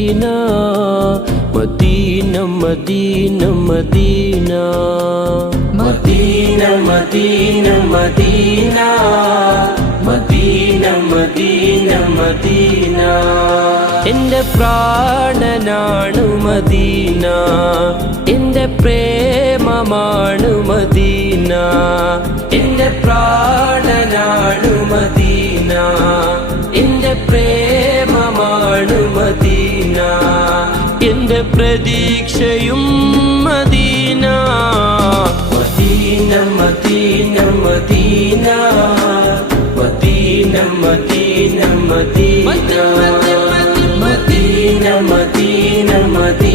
Madina, Madina, Madina, Madina, Madina, Madina, Madina, Madina, Madina. Ende പ്രാണനാണു Medina, ende പ്രേമമാണു Medina, ende പ്രാണനാണു Medina, ende പ്രേമമാണു Medina, ende പ്രതീക്ഷയും Medina. Medina, Medina, Medina, Medina, Medina, Medina, Medina, Medina, Medina.